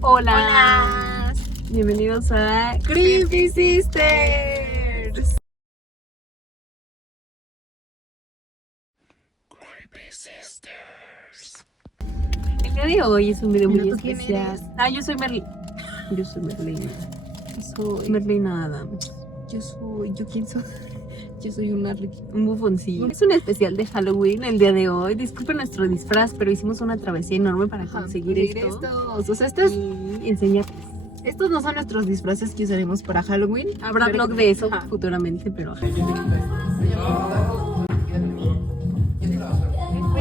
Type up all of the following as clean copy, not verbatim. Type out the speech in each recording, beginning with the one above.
Hola. Hola. Bienvenidos a Creepy Sisters. El día de hoy es un video muy Mira, ¿tú quién especial. eres? Yo soy Merlin. Yo soy Merlina. Soy. Merlina Adams. ¿Yo quién soy? Yo soy Un bufoncillo. Es un especial de Halloween el día de hoy. Disculpen nuestro disfraz, pero hicimos una travesía enorme para conseguir esto. estos. O sea, Y enseñarles. estos no son nuestros disfraces que usaremos para Halloween. Habrá Pero- vlog de eso Ajá. futuramente, pero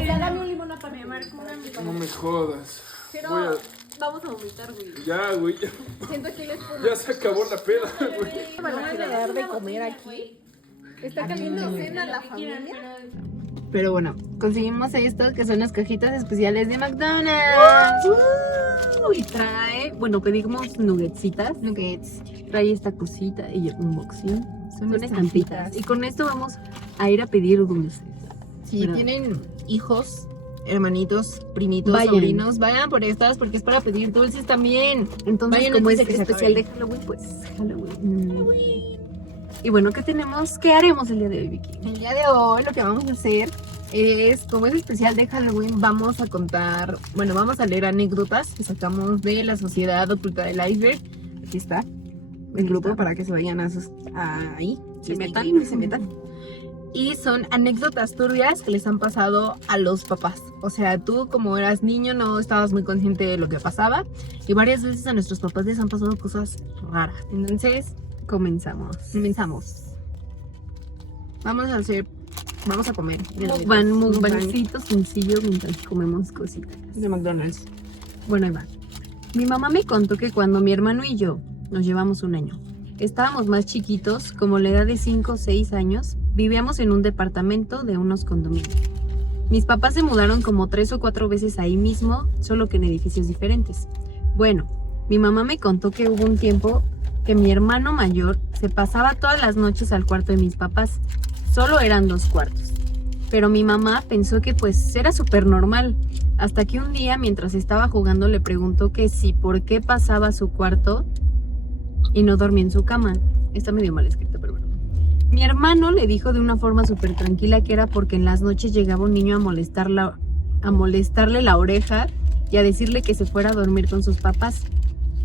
Dame un limón para mí. No me jodas. Pero Voy a- vamos a vomitar, güey. Ya, güey. Siento que les Ya se acabó la peda, güey. Van a dar de comer aquí. Está caliente cena la familia. Pero bueno, conseguimos estos que son las cajitas especiales de McDonald's. Y trae, bueno, pedimos nuggetsitas. Nuggets. Trae esta cosita y un unboxing. Son estampitas. estampitas. Y con esto vamos a ir a pedir dulces. Si ¿Verdad? tienen hijos, hermanitos, primitos, Vayan. sobrinos, vayan por estas porque es para pedir dulces también. Entonces, Vayan como es antes de que se especial de acabe. Halloween, pues Halloween. Y bueno, ¿qué tenemos? ¿Qué haremos el día de hoy, Vicky? El día de hoy lo que vamos a hacer es, como es especial de Halloween, vamos a contar, bueno, vamos a leer anécdotas que sacamos de la Sociedad Oculta del Iceberg. Aquí está el grupo para que se vayan ahí, Se metan. y se metan. Y son anécdotas turbias que les han pasado a los papás. O sea, tú como eras niño no estabas muy consciente de lo que pasaba y varias veces a nuestros papás les han pasado cosas raras. Entonces, Comenzamos. comenzamos. Vamos a comer Van un mukbangcito sencillo mientras comemos cositas. de McDonald's. Bueno, ahí va. Mi mamá me contó que cuando mi hermano y yo nos llevamos un año, estábamos más chiquitos, como la edad de 5 o 6 años, vivíamos en un departamento de unos condominios. Mis papás se mudaron como 3 o 4 veces ahí mismo, solo que en edificios diferentes. Bueno, mi mamá me contó que hubo un tiempo que mi hermano mayor se pasaba todas las noches al cuarto de mis papás. Solo eran 2 cuartos. Pero mi mamá pensó que pues era súper normal. Hasta que un día, mientras estaba jugando, le preguntó que si por qué pasaba a su cuarto y no dormía en su cama. Está medio mal escrito, pero bueno. Mi hermano le dijo de una forma súper tranquila que era porque en las noches llegaba un niño a molestarle la oreja y a decirle que se fuera a dormir con sus papás.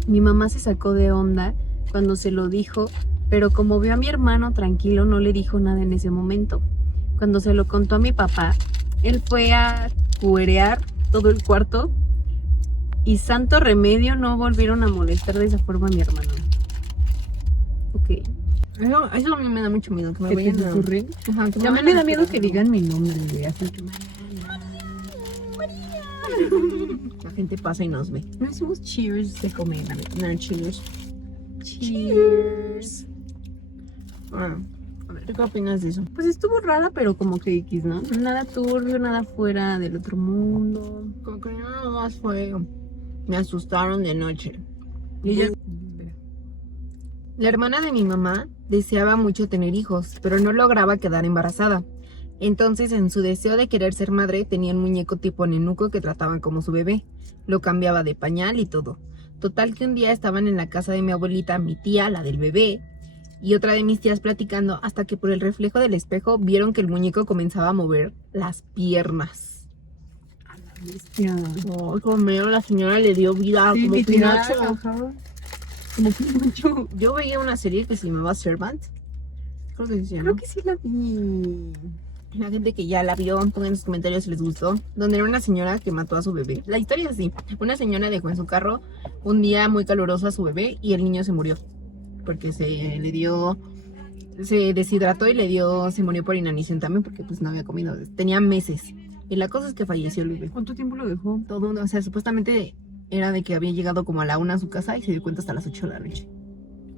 Mi mamá se sacó de onda cuando se lo dijo, pero como vio a mi hermano tranquilo, no le dijo nada en ese momento. Cuando se lo contó a mi papá, él fue a cuerear todo el cuarto y santo remedio no volvieron a molestar de esa forma a mi hermano. Ok. Eso a mí me da mucho miedo, que me ¿Qué te vayan a... ocurre? Ajá, que me A mí vayan me a da miedo que esperar. digan mi nombre, güey, así que La gente pasa y nos ve. no hicimos cheers de comer, a ver. No, cheers. Cheers. Ah, A ver. ¿tú qué opinas de eso? Pues estuvo rara, pero como que X, ¿no? Nada turbio, nada fuera del otro mundo. Como que nada más fue... Me asustaron de noche. Y yo... La hermana de mi mamá deseaba mucho tener hijos, pero no lograba quedar embarazada. Entonces, en su deseo de querer ser madre, tenía un muñeco tipo nenuco que trataban como su bebé. Lo cambiaba de pañal y todo. Total que un día estaban en la casa de mi abuelita, mi tía, la del bebé, y otra de mis tías platicando, hasta que por el reflejo del espejo vieron que el muñeco comenzaba a mover las piernas. Bestia. Oh, como medio la señora le dio vida, Sí, como literal, Pinocho. ajá. Como Pinocho. Yo veía una serie que se llamaba Servant. Creo que se llama. Creo que sí la vi. La gente que ya la vio, pongan en los comentarios si les gustó. Donde era una señora que mató a su bebé. La historia es así. Una señora dejó en su carro un día muy caluroso a su bebé y el niño se murió. Porque se deshidrató y se murió por inanición también porque pues no había comido. Tenía meses. Y la cosa es que falleció el bebé. ¿Cuánto tiempo lo dejó? Todo, o sea, supuestamente era de que había llegado como a la 1 a su casa y se dio cuenta hasta las 8 de la noche.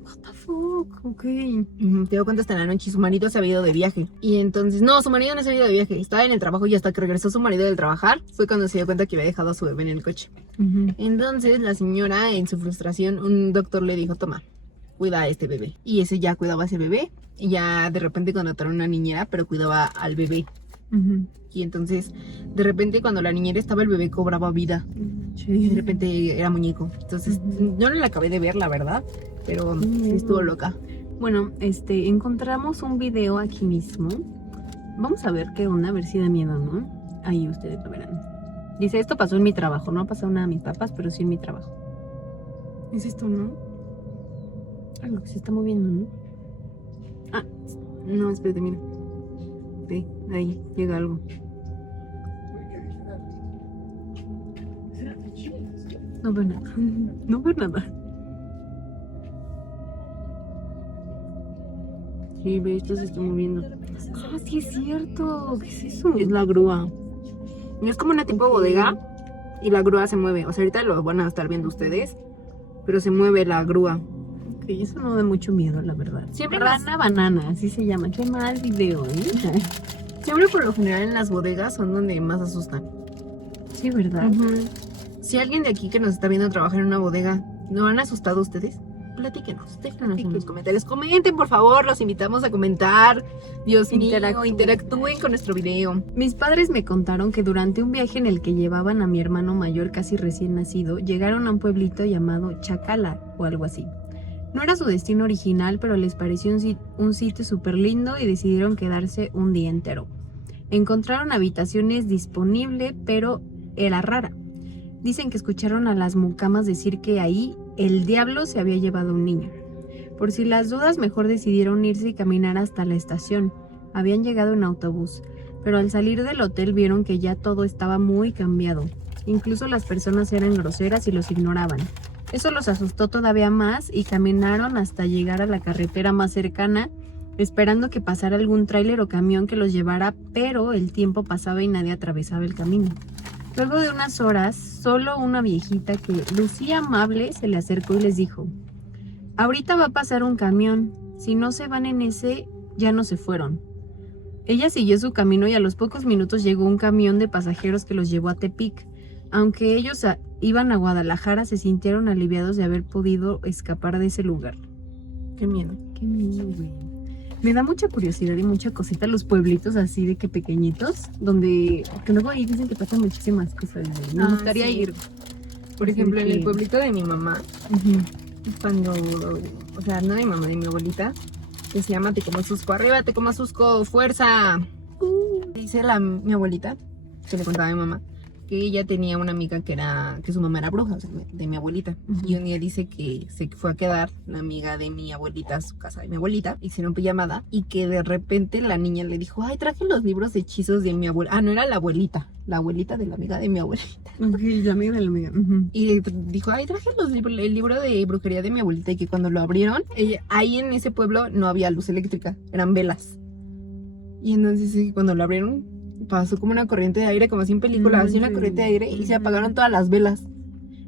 What the fuck, ok. Se dio cuenta hasta la noche y su marido se había ido de viaje. Y entonces, no, su marido no se había ido de viaje. Estaba en el trabajo y hasta que regresó su marido del trabajar fue cuando se dio cuenta que había dejado a su bebé en el coche. Entonces la señora, en su frustración, un doctor le dijo, toma, cuida a este bebé. Y ese ya cuidaba a ese bebé. Y ya de repente contrataron una niñera, pero cuidaba al bebé. Y entonces, de repente, cuando la niñera estaba, el bebé cobraba vida. Y de repente era muñeco. Entonces, yo no la acabé de ver, la verdad. Pero sí estuvo loca. Bueno, encontramos un video aquí mismo. Vamos a ver qué onda, a ver si da miedo, ¿no? Ahí ustedes lo verán. Dice, esto pasó en mi trabajo. No ha pasado nada a mis papás, pero sí en mi trabajo. ¿Es esto, no? Algo que se está moviendo, ¿no? Ah, no, espérate, mira. Ve, ahí llega algo. No veo nada. No veo nada. Sí, ve, esto se está moviendo. Ah, sí es cierto. ¿Qué es eso? Es la grúa. Es como una tipo bodega y la grúa se mueve. O sea, ahorita lo van a estar viendo ustedes, pero se mueve la grúa. Ok, eso no da mucho miedo, la verdad. Siempre Rana banana, así se llama. Qué mal video, ¿eh? Siempre por lo general en las bodegas son donde más asustan. Sí, ¿verdad? Si alguien de aquí que nos está viendo trabajar en una bodega, ¿no han asustado ustedes? Platíquenos, déjenos en los comentarios. Comenten, por favor, los invitamos a comentar. Dios mío, interactúen con nuestro video. Mis padres me contaron que durante un viaje en el que llevaban a mi hermano mayor casi recién nacido, llegaron a un pueblito llamado Chacala o algo así. No era su destino original, pero les pareció un sitio súper lindo y decidieron quedarse un día entero. Encontraron habitaciones disponibles, pero era rara. Dicen que escucharon a las mucamas decir que ahí el diablo se había llevado a un niño. Por si las dudas, mejor decidieron irse y caminar hasta la estación. Habían llegado en autobús, pero al salir del hotel vieron que ya todo estaba muy cambiado. Incluso las personas eran groseras y los ignoraban. Eso los asustó todavía más y caminaron hasta llegar a la carretera más cercana, esperando que pasara algún tráiler o camión que los llevara, pero el tiempo pasaba y nadie atravesaba el camino. Luego de unas horas, solo una viejita que lucía amable se le acercó y les dijo: ahorita va a pasar un camión, si no se van en ese, ya no se fueron. Ella siguió su camino y a los pocos minutos llegó un camión de pasajeros que los llevó a Tepic. Aunque ellos iban a Guadalajara, se sintieron aliviados de haber podido escapar de ese lugar. Qué miedo. Qué miedo, güey. Me da mucha curiosidad y mucha cosita los pueblitos así de que pequeñitos, donde que luego ahí dicen que pasan muchísimas cosas. Me gustaría ir. Por ejemplo, en el pueblito de mi mamá, cuando, o sea, no de mi mamá, de mi abuelita, que se llama Tecomasusco, arriba Tecomasusco, fuerza. Dice mi abuelita, que le contaba a mi mamá, que ella tenía una amiga que su mamá era bruja, o sea, de mi abuelita. Y un día dice que se fue a quedar la amiga de mi abuelita a su casa de mi abuelita, hicieron pijamada, y que de repente la niña le dijo: ay, traje los libros de hechizos de mi abuela. Ah, no, era la abuelita de la amiga de mi abuelita. Ok, la amiga de la amiga. Y dijo: ay, traje el libro de brujería de mi abuelita, y que cuando lo abrieron, ahí en ese pueblo no había luz eléctrica, eran velas. Y entonces cuando lo abrieron, pasó como una corriente de aire, como así en películas, así una corriente de aire, y se apagaron todas las velas.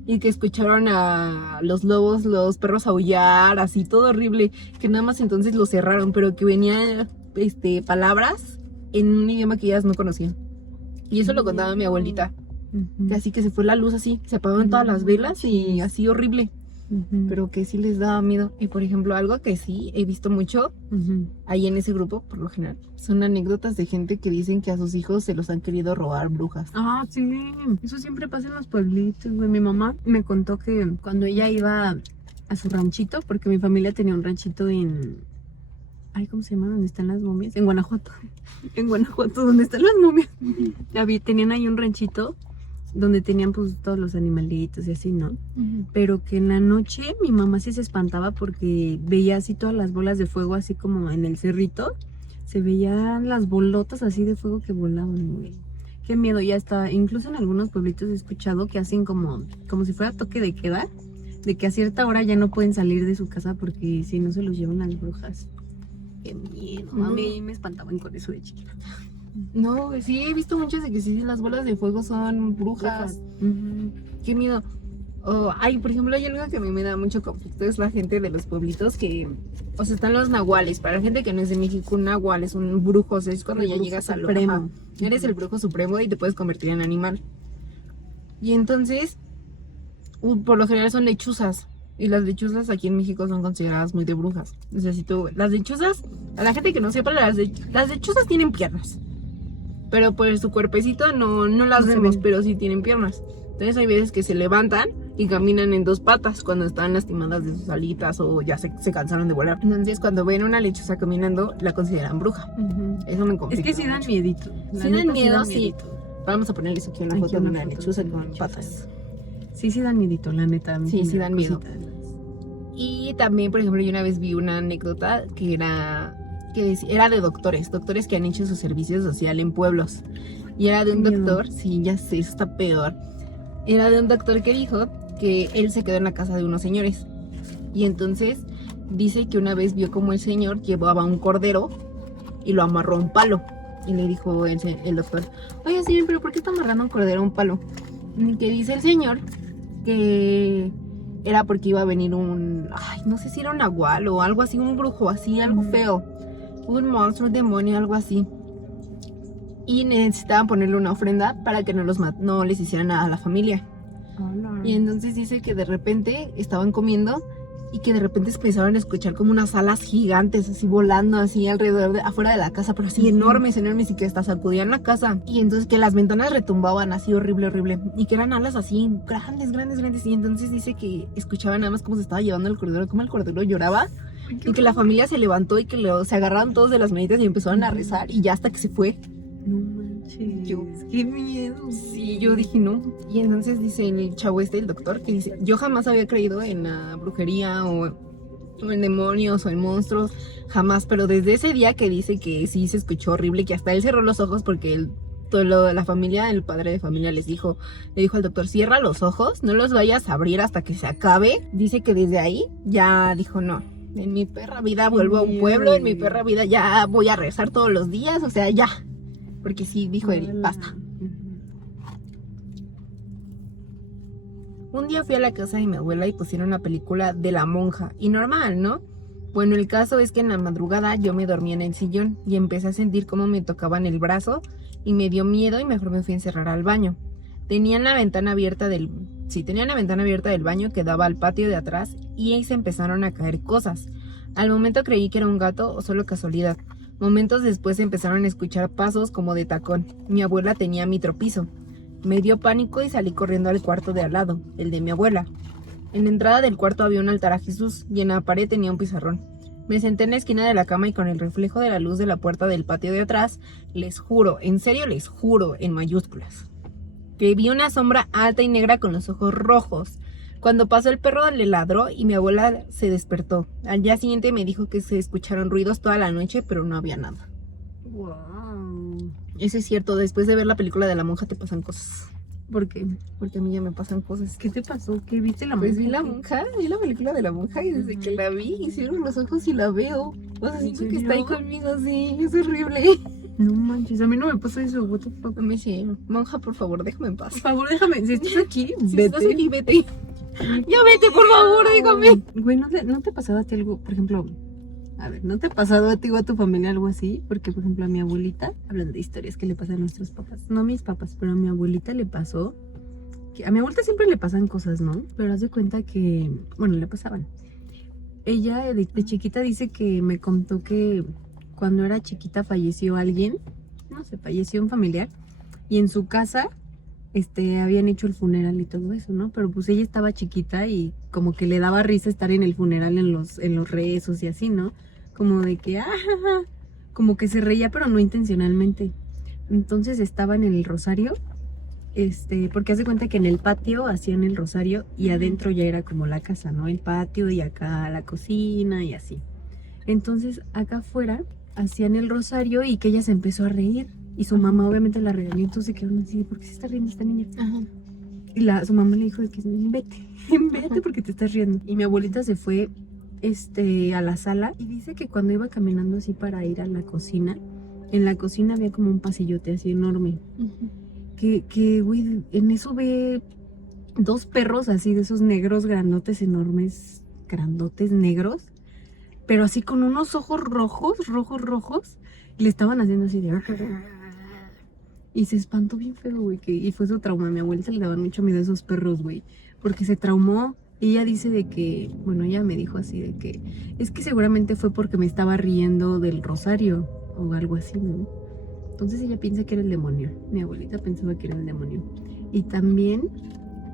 Y que escucharon a los lobos, los perros aullar, así todo horrible, que nada más entonces lo cerraron, pero que venían palabras en un idioma que ellas no conocían. Y eso lo contaba mi abuelita. Que así que se fue la luz así, se apagaron todas las velas y así horrible. Pero que sí les daba miedo. Y por ejemplo, algo que sí he visto mucho ahí en ese grupo, por lo general, son anécdotas de gente que dicen que a sus hijos se los han querido robar brujas. Ah, sí, eso siempre pasa en los pueblitos, güey. Mi mamá me contó que cuando ella iba a su ranchito, porque mi familia tenía un ranchito en... ay, ¿cómo se llama? ¿Dónde están las momias? En Guanajuato. En Guanajuato, ¿dónde están las momias? Tenían ahí un ranchito donde tenían pues todos los animalitos y así, ¿no? Pero que en la noche mi mamá sí se espantaba porque veía así todas las bolas de fuego, así como en el cerrito. Se veían las bolotas así de fuego que volaban, güey. Qué miedo. Y hasta, incluso en algunos pueblitos he escuchado que hacen como si fuera toque de queda, de que a cierta hora ya no pueden salir de su casa porque si no se los llevan las brujas. Qué miedo. A mí me espantaban con eso de chiquita. No, sí, he visto muchas de que sí, las bolas de fuego son brujas. Qué miedo. Ay, por ejemplo, hay algo que a mí me da mucho conflicto, es la gente de los pueblitos que, o sea, están los nahuales. Para la gente que no es de México, un nahual es un brujo, o sea, es cuando ya llegas al supremo. Eres el brujo supremo y te puedes convertir en animal. Y entonces, por lo general son lechuzas. Y las lechuzas aquí en México son consideradas muy de brujas. O sea, si tú, las lechuzas, a la gente que no sepa, las lechuzas tienen piernas. pero pues su cuerpecito no las No se vemos, ven. pero sí tienen piernas. Entonces hay veces que se levantan y caminan en dos patas cuando están lastimadas de sus alitas o ya se cansaron de volar. Entonces cuando ven una lechuza caminando, la consideran bruja. Eso me Es conflicta que sí dan mucho. miedito. La Sí neta, dan miedo, sí. miedito. Vamos a ponerles aquí una Aquí foto de una una foto lechuza de una con lechuza. patas. Sí, sí dan miedito, la neta. A mí Sí, me sí da dan miedo. cosita. Y también, por ejemplo, yo una vez vi una anécdota era de doctores que han hecho su servicio social en pueblos. Y era de un Qué miedo. doctor, sí, ya sé, eso está peor. Era de un doctor que dijo que él se quedó en la casa de unos señores. Y entonces dice que una vez vio como el señor llevaba un cordero y lo amarró a un palo. Y le dijo el doctor, oye señor, pero ¿por qué está amarrando un cordero a un palo? Y que dice el señor que era porque iba a venir no sé si era un nahual o algo así, un brujo así, algo feo, un monstruo, un demonio, algo así. Y necesitaban ponerle una ofrenda para que no les hicieran nada a la familia. Y entonces dice que de repente estaban comiendo y que de repente empezaron a escuchar como unas alas gigantes así volando así afuera de la casa, pero así enormes y que hasta sacudían la casa. Y entonces que las ventanas retumbaban así horrible y que eran alas así grandes. Y entonces dice que escuchaban nada más cómo se estaba llevando el cordero, cómo el cordero lloraba. Y que la familia se levantó y que se agarraron todos de las manitas y empezaron a rezar y ya hasta que se fue. No manches. Qué miedo. Sí, yo dije no. Y entonces dice el chavo el doctor, que dice, yo jamás había creído en la brujería o en demonios o en monstruos, jamás, pero desde ese día que dice que sí se escuchó horrible, que hasta él cerró los ojos porque la familia, el padre de familia le dijo al doctor, cierra los ojos, no los vayas a abrir hasta que se acabe. Dice que desde ahí ya dijo no. En mi perra vida vuelvo a un pueblo, en mi perra vida ya voy a rezar todos los días, o sea, ya. Porque sí, dijo él, basta. Un día fui a la casa de mi abuela y pusieron una película de La Monja. Y normal, ¿no? Bueno, el caso es que en la madrugada yo me dormí en el sillón y empecé a sentir cómo me tocaban el brazo y me dio miedo y mejor me fui a encerrar al baño. Tenían la ventana abierta del baño que daba al patio de atrás y ahí se empezaron a caer cosas. Al momento creí que era un gato o solo casualidad. Momentos después empezaron a escuchar pasos como de tacón. Mi abuela tenía mi tropizo. Me dio pánico y salí corriendo al cuarto de al lado, el de mi abuela. En la entrada del cuarto había un altar a Jesús y en la pared tenía un pizarrón. Me senté en la esquina de la cama y con el reflejo de la luz de la puerta del patio de atrás, les juro, en serio les juro, en mayúsculas, que vi una sombra alta y negra con los ojos rojos. Cuando pasó el perro le ladró y mi abuela se despertó. Al día siguiente me dijo que se escucharon ruidos toda la noche, pero no había nada. Wow. Eso es cierto, después de ver la película de La Monja te pasan cosas. ¿Por qué? Porque a mí ya me pasan cosas. ¿Qué te pasó? ¿Qué viste la Pues vi monja? vi la película de La Monja y desde que la vi, cierro los ojos y la veo. O sea, ¿En siento que está ahí serio? conmigo, sí, es horrible. No manches, a mí no me pasó eso. What the fuck? A mí sí, monja, por favor, déjame en paz. Por favor, déjame. Si estás aquí, Si vete. estás aquí, vete. Ya vete, por favor, déjame. Güey, ¿no te ha pasado a ti algo, por ejemplo? A ver, ¿no te ha pasado a ti o a tu familia algo así? Porque, por ejemplo, a mi abuelita, hablando de historias que le pasan a nuestros papás, no a mis papás, pero a mi abuelita le pasó, que a mi abuelita siempre le pasan cosas, ¿no? Pero haz de cuenta que, bueno, le pasaban. Ella de chiquita dice que me contó que cuando era chiquita falleció alguien, no sé, falleció un familiar, y en su casa habían hecho el funeral y todo eso, ¿no? Pero pues ella estaba chiquita y como que le daba risa estar en el funeral en los rezos y así, ¿no? Como de que, como que se reía, pero no intencionalmente. Entonces estaba en el rosario, porque hace cuenta que en el patio hacían el rosario y adentro ya era como la casa, ¿no? El patio y acá la cocina y así. Entonces acá afuera hacían el rosario y que ella se empezó a reír. Y su mamá obviamente la regañó, entonces se quedaron así, ¿por qué se está riendo esta niña? Ajá. Y su mamá le dijo de que vete porque te estás riendo. Y mi abuelita se fue a la sala y dice que cuando iba caminando así para ir a la cocina, en la cocina había como un pasillote así enorme. Que güey, en eso ve dos perros así de esos negros grandotes enormes, grandotes negros, pero así con unos ojos rojos, y le estaban haciendo así de... Y se espantó bien feo, güey, y fue su trauma. A mi abuelita le daban mucho miedo a esos perros, güey, porque se traumó. Y ella dice de que, bueno, ella me dijo así de que, es que seguramente fue porque me estaba riendo del rosario o algo así, ¿no? Entonces ella piensa que era el demonio. Mi abuelita pensaba que era el demonio. Y también,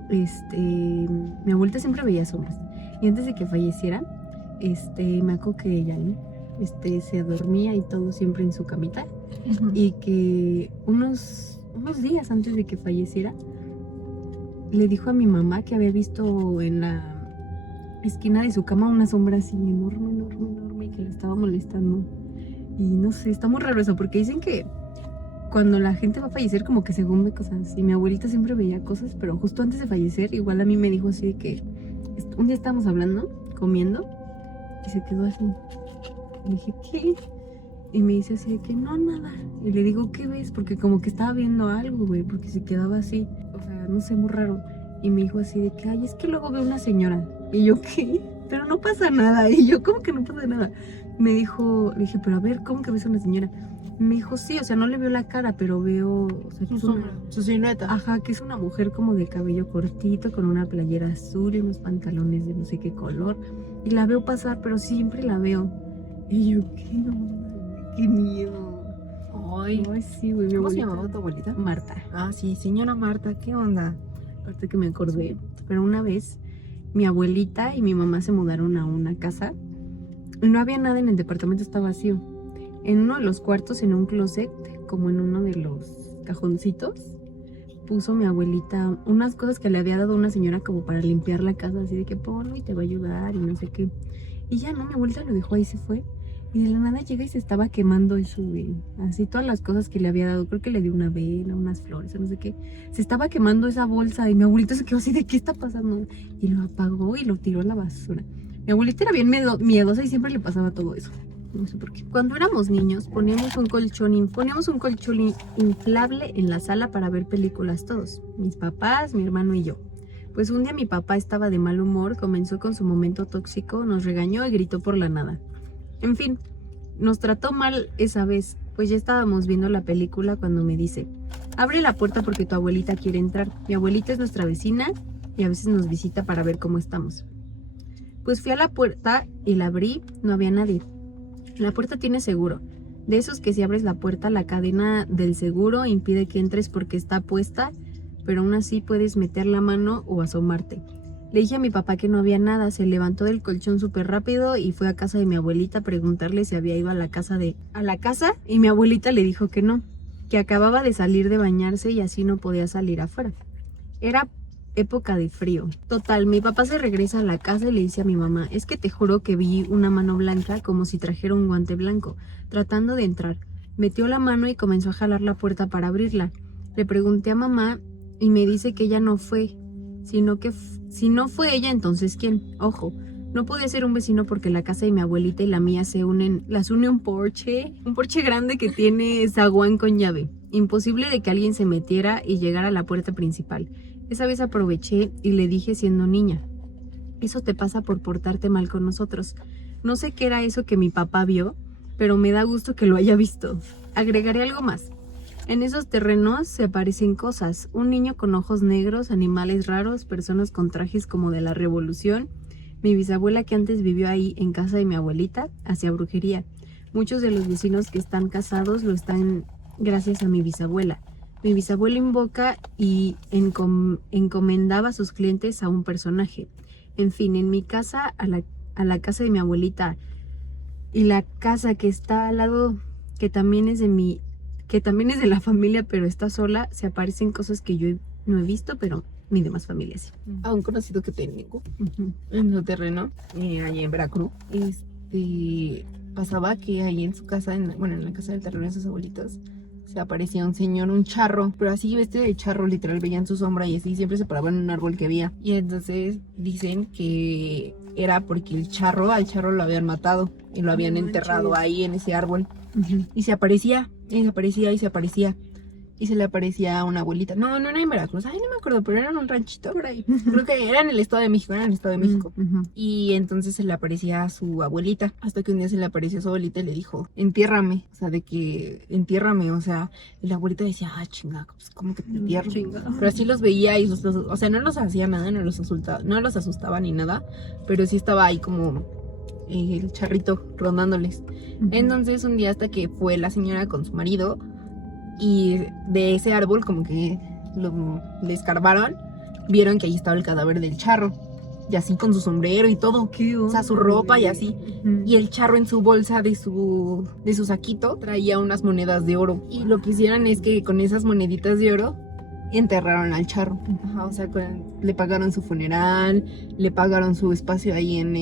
mi abuelita siempre veía sombras. Y antes de que falleciera, me acuerdo que ella, se dormía y todo siempre en su camita. Y que unos días antes de que falleciera, le dijo a mi mamá que había visto en la esquina de su cama una sombra así enorme, que la estaba molestando. Y no sé, está muy raro eso, porque dicen que cuando la gente va a fallecer como que según ve cosas. Y mi abuelita siempre veía cosas, pero justo antes de fallecer, igual a mí me dijo así de que un día estábamos hablando, comiendo, y se quedó así. Le dije, ¿qué? Y me dice así de que no, nada. Y le digo, ¿qué ves? Porque como que estaba viendo algo, güey, porque se quedaba así. O sea, no sé, muy raro. Y me dijo así de que, ay, es que luego veo una señora. Y yo, ¿qué? Pero no pasa nada. Y yo, ¿cómo que no pasa nada? Me dijo, le dije, pero a ver, ¿cómo que ves a una señora? Me dijo, sí, o sea, no le veo la cara, pero veo, o sea, que es una, su silueta. ajá, que es una mujer como de cabello cortito, con una playera azul y unos pantalones de no sé qué color. Y la veo pasar, pero siempre la veo. Y yo, ¿qué? No, qué miedo. Ay, Ay, sí, güey, mi ¿cómo se abuelita. llamaba tu abuelita? Marta. Ah, sí, señora Marta, ¿qué onda? Ahorita que me acordé. Pero una vez, mi abuelita y mi mamá se mudaron a una casa. Y no había nada en el departamento, estaba vacío. En uno de los cuartos, en un closet, como en uno de los cajoncitos, puso mi abuelita unas cosas que le había dado una señora como para limpiar la casa, así de que ponlo y te va a ayudar y no sé qué. Y ya no, mi abuelita lo dejó ahí, se fue. Y de la nada llega y se estaba quemando eso, güey. Así todas las cosas que le había dado. Creo que le dio una vela, unas flores, o no sé qué. Se estaba quemando esa bolsa y mi abuelita se quedó así de ¿qué está pasando? Y lo apagó y lo tiró a la basura. Mi abuelita era bien miedosa y siempre le pasaba todo eso. No sé por qué. Cuando éramos niños poníamos un colchón inflable en la sala para ver películas todos. Mis papás, mi hermano y yo. Pues un día mi papá estaba de mal humor, comenzó con su momento tóxico, nos regañó y gritó por la nada. En fin, nos trató mal esa vez, pues ya estábamos viendo la película cuando me dice, abre la puerta porque tu abuelita quiere entrar. Mi abuelita es nuestra vecina y a veces nos visita para ver cómo estamos. Pues fui a la puerta y la abrí, no había nadie. La puerta tiene seguro. De esos que si abres la puerta, la cadena del seguro impide que entres porque está puesta, pero aún así puedes meter la mano o asomarte. Le dije a mi papá que no había nada, se levantó del colchón súper rápido y fue a casa de mi abuelita a preguntarle si había ido a la casa y mi abuelita le dijo que no, que acababa de salir de bañarse y así no podía salir afuera. Era época de frío. Total, mi papá se regresa a la casa y le dice a mi mamá, es que te juro que vi una mano blanca como si trajera un guante blanco, tratando de entrar. Metió la mano y comenzó a jalar la puerta para abrirla. Le pregunté a mamá y me dice que ella no fue, sino que si no fue ella, entonces ¿quién? Ojo, no podía ser un vecino porque la casa de mi abuelita y la mía las une un porche grande que tiene zaguán con llave. Imposible de que alguien se metiera y llegara a la puerta principal. Esa vez aproveché y le dije siendo niña, eso te pasa por portarte mal con nosotros. No sé qué era eso que mi papá vio, pero me da gusto que lo haya visto. Agregaré algo más. En esos terrenos se aparecen cosas, un niño con ojos negros, animales raros, personas con trajes como de la revolución. Mi bisabuela que antes vivió ahí en casa de mi abuelita hacía brujería. Muchos de los vecinos que están casados lo están gracias a mi bisabuela. Mi bisabuela invoca y encomendaba a sus clientes a un personaje. En fin, en mi casa, a la casa de mi abuelita y la casa que está al lado, que también es de la familia, pero está sola, se aparecen cosas que yo no he visto, pero mi demás familia sí. A un conocido que tengo en su terreno, allá en Veracruz, pasaba que ahí en su casa, en la casa del terreno de sus abuelitos, se aparecía un señor, un charro, pero así vestido de charro, literal, veían su sombra y así siempre se paraba en un árbol que había. Y entonces dicen que era porque al charro lo habían matado y lo habían enterrado ahí en ese árbol. Y se aparecía, y se aparecía, y se aparecía. Y se le aparecía a una abuelita. No era en Veracruz, ay, no me acuerdo, pero era en un ranchito por ahí. Creo que era en el Estado de México, Y entonces se le aparecía a su abuelita. Hasta que un día se le apareció a su abuelita y le dijo, entiérrame. O sea, entiérrame. O sea, y la abuelita decía, chinga, pues como que te entierro. Pero así los veía y o sea, no los hacía nada, no los asustaba ni nada. Pero sí estaba ahí como el charrito rondándoles. Entonces un día hasta que fue la señora con su marido, y de ese árbol como que le escarbaron, vieron que ahí estaba el cadáver del charro, y así con su sombrero y todo, o sea, su ropa y así. Y el charro en su bolsa de su saquito traía unas monedas de oro. Y lo que hicieron es que con esas moneditas de oro enterraron al charro. Ajá, o sea, le pagaron su funeral, le pagaron su espacio ahí en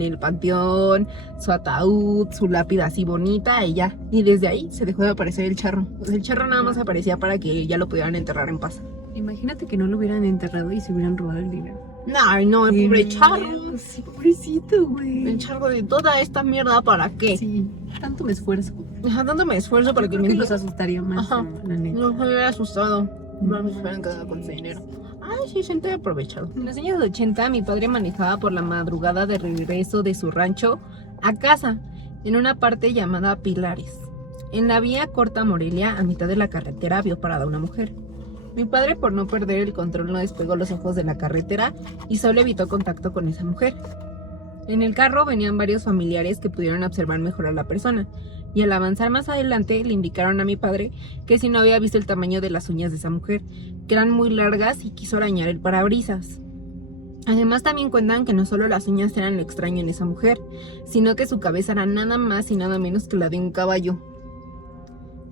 el panteón, su ataúd, su lápida así bonita y ya. Y desde ahí se dejó de aparecer el charro. O sea, el charro nada más aparecía para que ya lo pudieran enterrar en paz. Imagínate que no lo hubieran enterrado y se hubieran robado el dinero. No, el pobre charro. Sí, pobrecito, güey. El charro de toda esta mierda, ¿para qué? Sí, tanto me esfuerzo. Ajá, tanto me esfuerzo para que Creo me que los asustaría más, Ajá. la neta. No me hubiera asustado. No me hubieran quedado con ese dinero. Ay, sí, siempre he aprovechado. En los años 80, mi padre manejaba por la madrugada de regreso de su rancho a casa, en una parte llamada Pilares. En la vía corta Morelia, a mitad de la carretera, vio parada una mujer. Mi padre, por no perder el control, no despegó los ojos de la carretera y solo evitó contacto con esa mujer. En el carro venían varios familiares que pudieron observar mejor a la persona, y al avanzar más adelante le indicaron a mi padre que si no había visto el tamaño de las uñas de esa mujer, que eran muy largas y quiso arañar el parabrisas. Además también cuentan que no solo las uñas eran lo extraño en esa mujer, sino que su cabeza era nada más y nada menos que la de un caballo.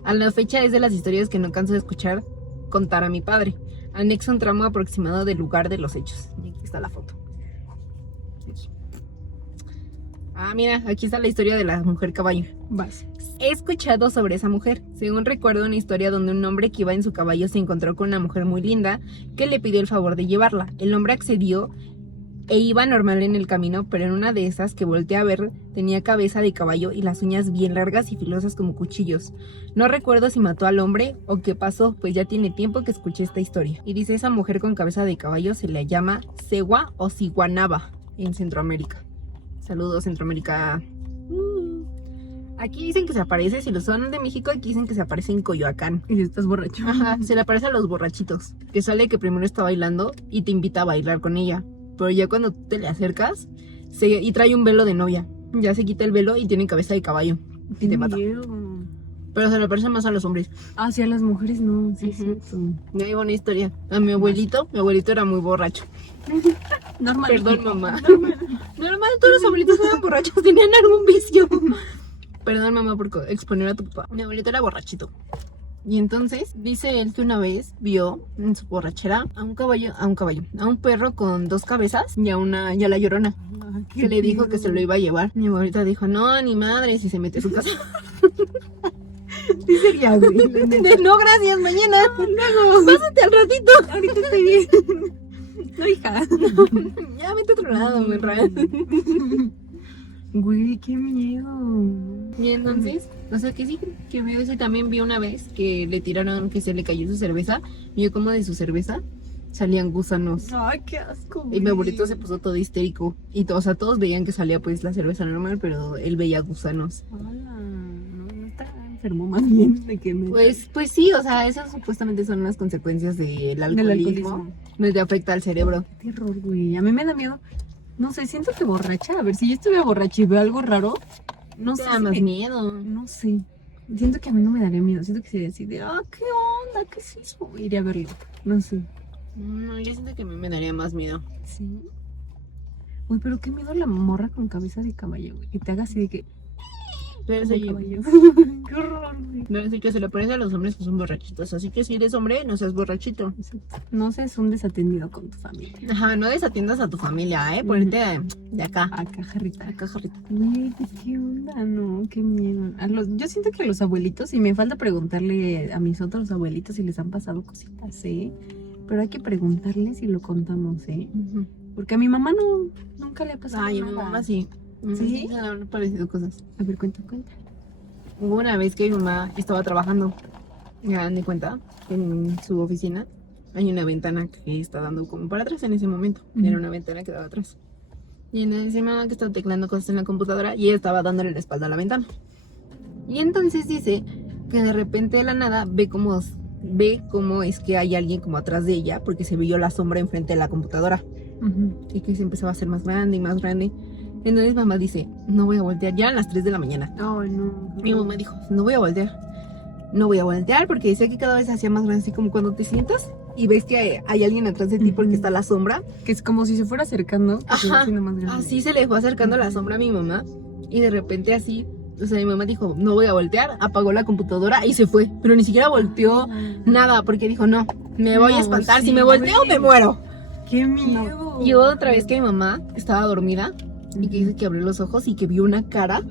A la fecha es de las historias que no canso de escuchar contar a mi padre. Anexo un tramo aproximado del lugar de los hechos. Y aquí está la foto. Ah, mira, aquí está la historia de la mujer caballo. Vas. He escuchado sobre esa mujer. Según recuerdo una historia donde un hombre que iba en su caballo se encontró con una mujer muy linda que le pidió el favor de llevarla. El hombre accedió e iba normal en el camino, pero en una de esas que volteé a ver tenía cabeza de caballo y las uñas bien largas y filosas como cuchillos. No recuerdo si mató al hombre o qué pasó, pues ya tiene tiempo que escuché esta historia. Y dice, esa mujer con cabeza de caballo se le llama Cegua o Ciguanaba en Centroamérica. Saludos, Centroamérica. Aquí dicen que se aparece, si los son de México, aquí dicen que se aparece en Coyoacán. Y si estás borracho. Ajá, se le aparece a los borrachitos. Que sale que primero está bailando y te invita a bailar con ella. Pero ya cuando te le acercas y trae un velo de novia. Ya se quita el velo y tiene cabeza de caballo. Y te mata. Pero se le parece más a los hombres. Ah, sí, a las mujeres no. Sí, Ujú. sí. Me digo una historia. A mi abuelito era muy borracho. Normal. Perdón, mamá. Normal, todos los abuelitos eran borrachos, tenían algún vicio. Perdón, mamá, por exponer a tu papá. Mi abuelito era borrachito. Y entonces dice él que una vez vio en su borrachera a un perro con dos cabezas y a la Llorona. Ah, Que le dijo que se lo iba a llevar. Mi abuelita dijo, no, ni madre, si se mete a su casa. Sí sería, güey. No, gracias, mañana. Luego, pásate al ratito. Ahorita estoy bien. No, hija. Ya vete a otro lado, mi rey. Güey, qué miedo. Y entonces, o sea que sí, que vio eso. Y también vi una vez que le tiraron, que se le cayó su cerveza. Vio como de su cerveza salían gusanos. Ay, qué asco. Y mi abuelito se puso todo histérico. Y o sea, todos veían que salía pues la cerveza normal, pero él veía gusanos. Hola. No está enfermo más bien de que me... Pues sí, o sea, esas supuestamente son las consecuencias del alcoholismo. No te afecta al cerebro. Qué terror, güey. A mí me da miedo. No sé, siento que borracha. A ver, si yo estuviera borracha y veo algo raro, no sé. Te da si más me- miedo. No sé. Siento que a mí no me daría miedo. Siento que sería así de, ¿qué onda? ¿Qué es eso? Iría a verlo. No sé. No, yo siento que a mí me daría más miedo. Sí. Uy, pero qué miedo la morra con cabeza de caballo, güey. Que te haga así de que. Pero de sí, caballo. Qué horror, güey. no es que se le parece a los hombres que son borrachitos. Así que si eres hombre, no seas borrachito. No seas un desatendido con tu familia. Ajá, no desatiendas a tu familia, ponerte de acá. Acá, jarrita. Acá, jarrita. Güey, pues, ¿qué onda? No, qué miedo. Yo siento que a los abuelitos, y me falta preguntarle a mis otros abuelitos si les han pasado cositas, ¿eh? Pero hay que preguntarles y lo contamos, ¿eh? Porque a mi mamá nunca le ha pasado Ay, a nada. mi mamá sí. ¿Sí? Se le han parecido cosas. A ver, cuenta. Hubo una vez que mi mamá estaba trabajando. Me dan de cuenta, en su oficina hay una ventana que está dando como para atrás en ese momento. Ujú. Era una ventana que daba atrás. Y en ese mamá que estaba teclando cosas en la computadora y ella estaba dándole la espalda a la ventana. Y entonces dice que de repente de la nada ve cómo es que hay alguien como atrás de ella porque se vio la sombra enfrente de la computadora. Y que se empezaba a hacer más grande y más grande. Entonces mamá dice, no voy a voltear, ya a las 3 de la mañana. Ay, no. Mi mamá dijo, no voy a voltear. no voy a voltear porque decía que cada vez se hacía más grande, así como cuando te sientas y ves que hay alguien atrás de ti porque está la sombra. Que es como si se fuera acercando. que se va Ajá, haciendo más grande. así se le fue acercando la sombra a mi mamá y de repente así, o sea, mi mamá dijo, no voy a voltear, apagó la computadora y se fue, pero ni siquiera volteó nada porque dijo, no, me voy a No, espantar, sí, si me volteo güey. me muero. ¡Qué miedo! Y otra vez que mi mamá estaba dormida y que dice que abrió los ojos y que vio una cara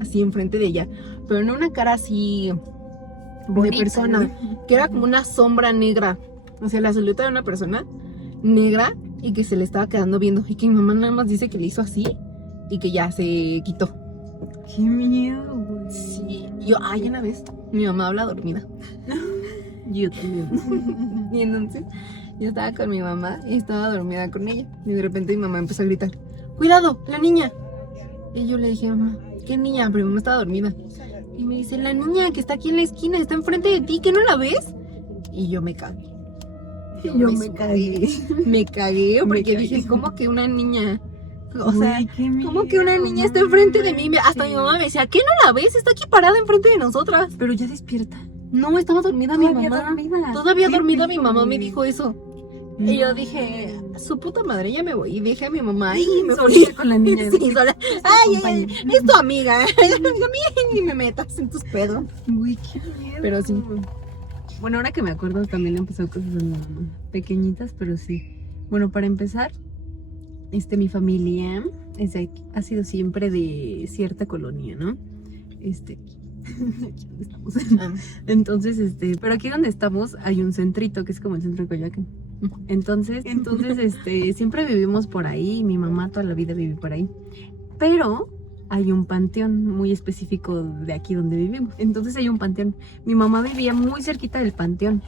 así enfrente de ella, pero no una cara así Bonita, de persona, ¿no? que era como una sombra negra, o sea, la silueta de una persona negra y que se le estaba quedando viendo y que mi mamá nada más dice que le hizo así y que ya se quitó. ¡Qué miedo, güey! Sí, yo, ay, una vez, mi mamá habla dormida. Yo también. Y entonces yo estaba con mi mamá y estaba dormida con ella. Y de repente mi mamá empezó a gritar, ¡cuidado, la niña! Y yo le dije, mamá, ¿qué niña? Pero mi mamá estaba dormida. Y me dice, la niña que está aquí en la esquina, está enfrente de ti, ¿que no la ves? Y yo me cagué. Yo me cagué. Me cagué Me porque cagué. dije, ¿cómo que una niña? O sea, Güey, qué ¿cómo que una miedo, niña no está enfrente de mí? Hasta mi manches. mamá me decía, ¿qué no la ves? Está aquí parada enfrente de nosotras. Pero ya despierta. No, estaba dormida mi Todavía mamá. dormida. Todavía Qué dormida mi rico, mamá me güey. dijo eso. No. Y yo dije, su puta madre, ya me voy. Y dejé a mi mamá y me Solita fui. con la niña. Sí, sola. Ay, ay, acompañe. ay, es tu amiga. A mí ni me metas en tus pedos. Uy, qué miedo. Pero sí. Bueno, ahora que me acuerdo también le han pasado cosas a mi mamá. Pequeñitas, pero sí. Bueno, para empezar, mi familia ha sido siempre de cierta colonia, ¿no? Aquí donde estamos. Entonces, pero aquí donde estamos hay un centrito que es como el centro de Coyoacán. Entonces, siempre vivimos por ahí. Mi mamá toda la vida vivió por ahí. Pero hay un panteón muy específico de aquí donde vivimos. Entonces hay un panteón. Mi mamá vivía muy cerquita del panteón.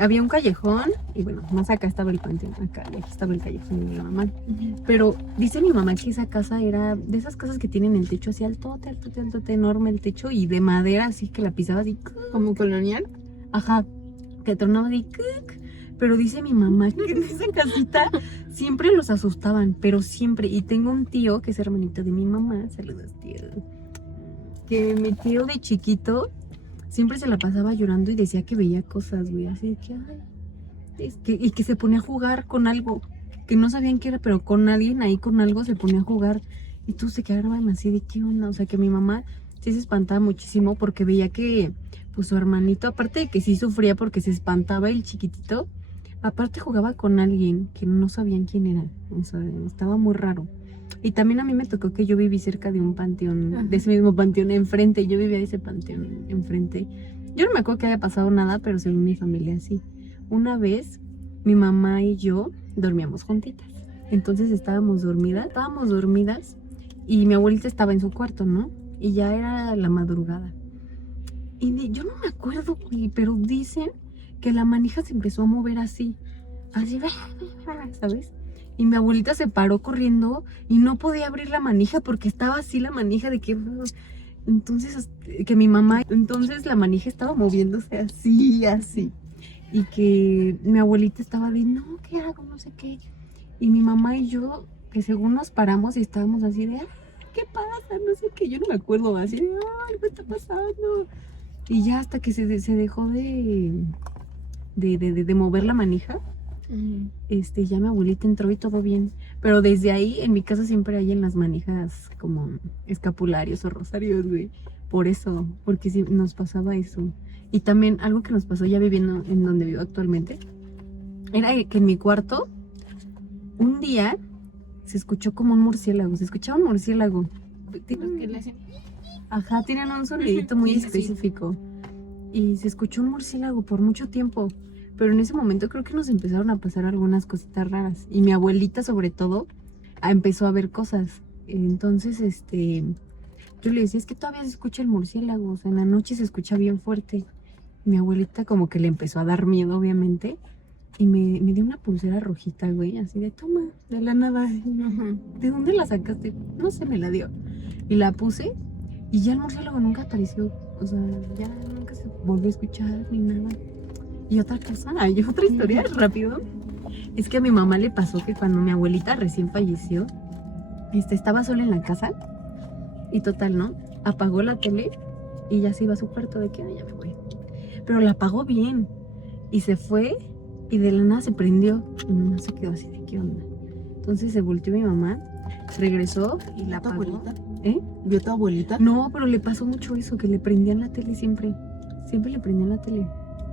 Había un callejón y bueno, más acá estaba el panteón, acá y aquí estaba el callejón de mi mamá. Pero dice mi mamá que esa casa era de esas casas que tienen el techo así altote, enorme el techo y de madera así que la pisaba así. Como colonial. Ajá, que tronaba así. Pero dice mi mamá que en esa casita siempre los asustaban, pero siempre. Y tengo un tío que es hermanito de mi mamá, saludos tío, que mi tío de chiquito siempre se la pasaba llorando y decía que veía cosas, güey, así de que, ay, y que se ponía a jugar con algo, que no sabían qué era, pero con alguien ahí con algo se ponía a jugar. Y todos se quedaban así de qué onda, o sea que mi mamá sí se espantaba muchísimo porque veía que, pues su hermanito, aparte de que sí sufría porque se espantaba el chiquitito, aparte jugaba con alguien que no sabían quién era, o sea, estaba muy raro. Y también a mí me tocó que yo viví cerca de un panteón, Ajá. de ese mismo panteón enfrente, yo vivía de ese panteón enfrente. Yo no me acuerdo que haya pasado nada, pero según mi familia sí. Una vez, mi mamá y yo dormíamos juntitas, entonces estábamos dormidas y mi abuelita estaba en su cuarto, ¿no? Y ya era la madrugada. Y yo no me acuerdo, güey, pero dicen que la manija se empezó a mover así, ¿sabes? Y mi abuelita se paró corriendo y no podía abrir la manija porque estaba así la manija de que... Entonces, que mi mamá... Entonces la manija estaba moviéndose así. Y que mi abuelita estaba de, no, ¿qué hago? No sé qué. Y mi mamá y yo, que según nos paramos y estábamos así de, ¿qué pasa? No sé qué. Yo no me acuerdo, así de, algo está pasando. Y ya hasta que se dejó de mover la manija, ya mi abuelita entró y todo bien. Pero desde ahí, en mi casa siempre hay en las manijas como escapularios o rosarios, güey. Por eso, porque sí, nos pasaba eso. Y también algo que nos pasó ya viviendo en donde vivo actualmente, era que en mi cuarto, un día, se escuchó como un murciélago. Se escuchaba un murciélago. Ajá, tienen un sonidito muy Sí, sí, sí. específico. Y se escuchó un murciélago por mucho tiempo. Pero en ese momento creo que nos empezaron a pasar algunas cositas raras. Y mi abuelita, sobre todo, empezó a ver cosas. Entonces, yo le decía, es que todavía se escucha el murciélago. O sea, en la noche se escucha bien fuerte. Mi abuelita como que le empezó a dar miedo, obviamente. Y me dio una pulsera rojita, güey. Así de, toma, de la nada. ¿De dónde la sacaste? No sé, me la dio. Y la puse. Y ya el murciélago nunca apareció. O sea, ya nunca se volvió a escuchar ni nada. Y otra cosa, otra historia rápido, es que a mi mamá le pasó que cuando mi abuelita recién falleció, estaba sola en la casa y total, ¿no? Apagó la tele y ya se iba a su cuarto de que ya me voy. pero la apagó bien. Y se fue y de la nada se prendió. Y mi mamá se quedó así de ¿qué onda? Entonces se volteó mi mamá, regresó y la ¿Tu apagó. abuelita? ¿Eh? ¿Vio tu abuelita? No, pero le pasó mucho eso, que le prendían la tele siempre. Siempre le prendían la tele.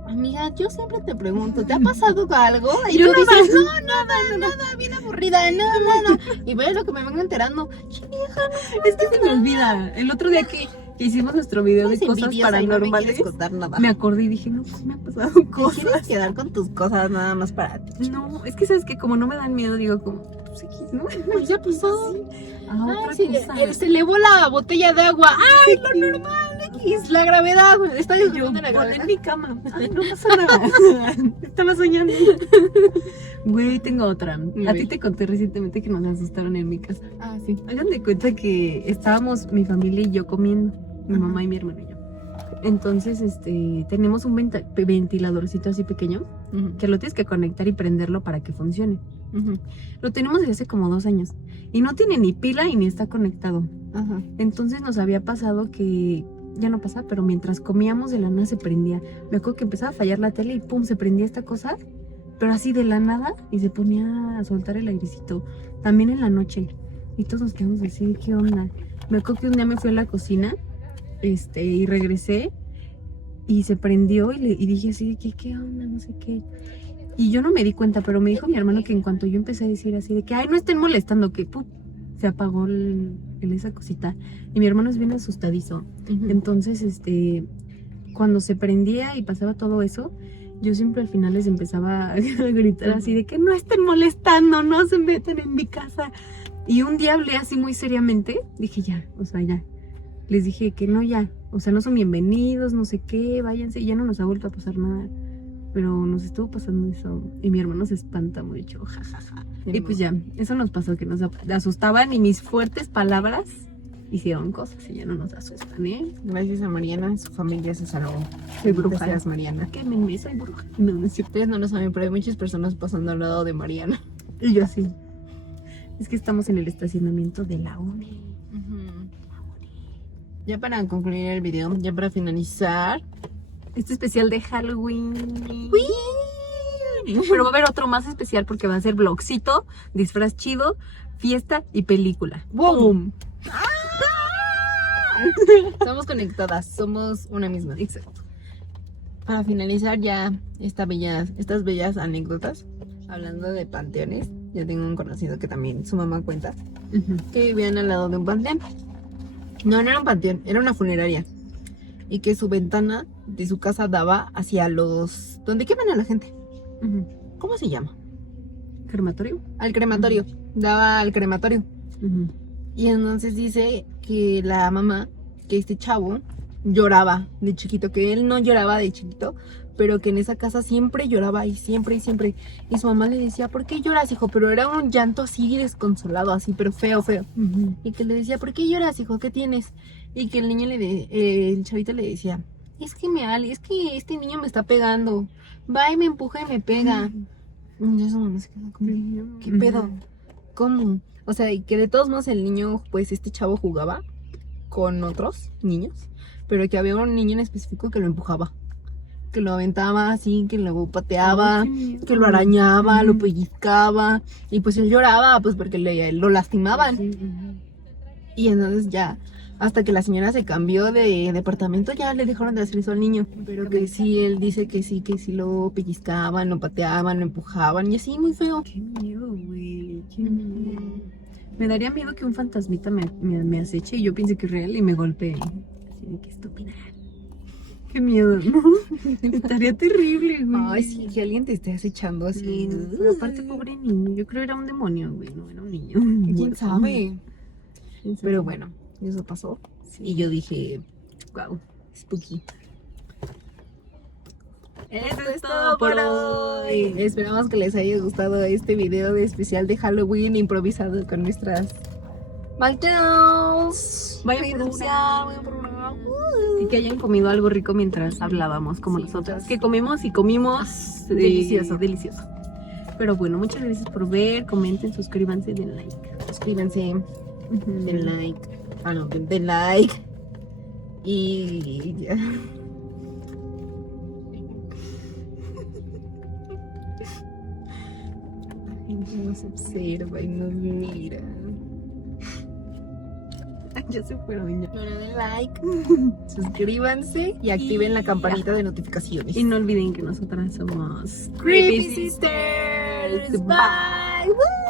Amiga, yo siempre te pregunto, ¿te ha pasado algo? Y Yo tú nada. dices, no, nada, bien aburrida, nada. Y ve lo que me vengo enterando. Es que se me olvida. El otro día que hicimos nuestro video de Eres cosas envidiosa y no me paranormales, quieres contar nada. me acordé y dije, no, pues me han pasado Te cosas. quieres quedar con tus cosas nada más para ti. No, es que sabes que como no me dan miedo, digo como, pues X, ¿no? Pues ya pasó. Ah, otra Ay, sí, cosa. se elevó la botella de agua. ¡Ay, lo normal! X, la gravedad. Está Yo, disfrutando de la ponla gravedad. en mi cama. Ay, no pasa nada. Estaba soñando. Güey, tengo otra. A ti te conté recientemente que nos asustaron en mi casa. Ah, sí. Hagan de cuenta que estábamos mi familia y yo comiendo, mi Ajá. mamá y mi hermano y yo. Entonces, tenemos un ventiladorcito así pequeño que lo tienes que conectar y prenderlo para que funcione. Lo tenemos desde hace como 2 años y no tiene ni pila y ni está conectado. Ajá. Entonces nos había pasado que ya no pasaba, pero mientras comíamos de la nada se prendía. Me acuerdo que empezaba a fallar la tele y pum, se prendía esta cosa, pero así de la nada y se ponía a soltar el airecito. También en la noche. Y todos nos quedamos así, ¿qué onda? Me acuerdo que un día me fui a la cocina y regresé y se prendió y dije así, ¿qué onda? No sé qué. Y yo no me di cuenta, pero me dijo mi hermano que en cuanto yo empecé a decir así de que, ay, no estén molestando, que ¡pum! Se apagó esa cosita. Y mi hermano es bien asustadizo. Entonces, cuando se prendía y pasaba todo eso, yo siempre al final les empezaba a gritar así de que no estén molestando, no se metan en mi casa. Y un día hablé así muy seriamente, dije ya, o sea, ya. Les dije que no, ya, o sea, no son bienvenidos, no sé qué, váyanse. Y ya no nos ha vuelto a pasar nada. Pero nos estuvo pasando eso. Y mi hermano se espanta mucho, jajaja. Y pues ya, eso nos pasó, que nos asustaban y mis fuertes palabras hicieron cosas y ya no nos asustan, ¿eh? Gracias a Mariana, su familia se salvó. Soy bruja. Gracias, Mariana. Quémenme, soy bruja. No, no es cierto. Ustedes no lo saben, pero hay muchas personas pasando al lado de Mariana. Y yo sí. Es que estamos en el estacionamiento de la uni. Ya para concluir el video, ya para finalizar. Este especial de Halloween. Pero va a haber otro más especial porque va a ser vlogcito, disfraz chido, fiesta y película. ¡Boom! Estamos conectadas, somos una misma. Exacto. Para finalizar ya estas bellas anécdotas, hablando de panteones, yo tengo un conocido que también su mamá cuenta, que vivían al lado de un panteón. No era un panteón, era una funeraria. Y que su ventana de su casa daba hacia los... ¿Dónde queman a la gente? ¿Cómo se llama? ¿Crematorio? Al crematorio. Daba al crematorio. Y entonces dice que la mamá, que este chavo lloraba de chiquito, que él no lloraba de chiquito, pero que en esa casa siempre lloraba y siempre. Y su mamá le decía, ¿por qué lloras, hijo? Pero era un llanto así desconsolado, así, pero feo. Y que le decía, ¿por qué lloras, hijo? ¿Qué tienes? Y que el niño el chavito le decía, es que este niño me está pegando. Va y me empuja y me pega. Y su mamá se quedó como, ¿qué pedo? ¿Cómo? O sea, y que de todos modos el niño, pues este chavo jugaba con otros niños, pero que había un niño en específico que lo empujaba, que lo aventaba así, que lo pateaba, Ay, que lo arañaba, lo pellizcaba, y pues él lloraba, pues porque lo lastimaban. Y entonces ya, hasta que la señora se cambió de departamento, ya le dejaron de hacer eso al niño. Pero que sí, él dice que sí lo pellizcaban, lo pateaban, lo empujaban, y así, muy feo. Qué miedo, güey. Qué miedo. Me daría miedo que un fantasmita me aceche y yo piense que es real y me golpee. Así de que estúpida. Qué miedo, ¿no? Estaría terrible, güey. Ay, sí, que alguien te esté acechando así. Pero aparte, pobre niño. Yo creo que era un demonio, güey. No era un niño. ¿Quién sabe? ¿Quién sabe? Pero bueno, eso pasó. Y yo dije, Wow. spooky. Eso es todo por hoy. Esperamos que les haya gustado este video de especial de Halloween improvisado con nuestras McDonald's. Vayan por una. Y que hayan comido algo rico mientras hablábamos, como Sí, nosotras. Que comimos y comimos. Delicioso. Delicioso. Pero bueno, muchas gracias por ver. Comenten, suscríbanse, den like. Suscríbanse, den like. No, den like. Y ya. Nos observa y nos mira. Ya se fueron ya. No le den like, suscríbanse y activen la campanita de notificaciones. Y no olviden que nosotras somos Creepy Sisters. Bye. Woo.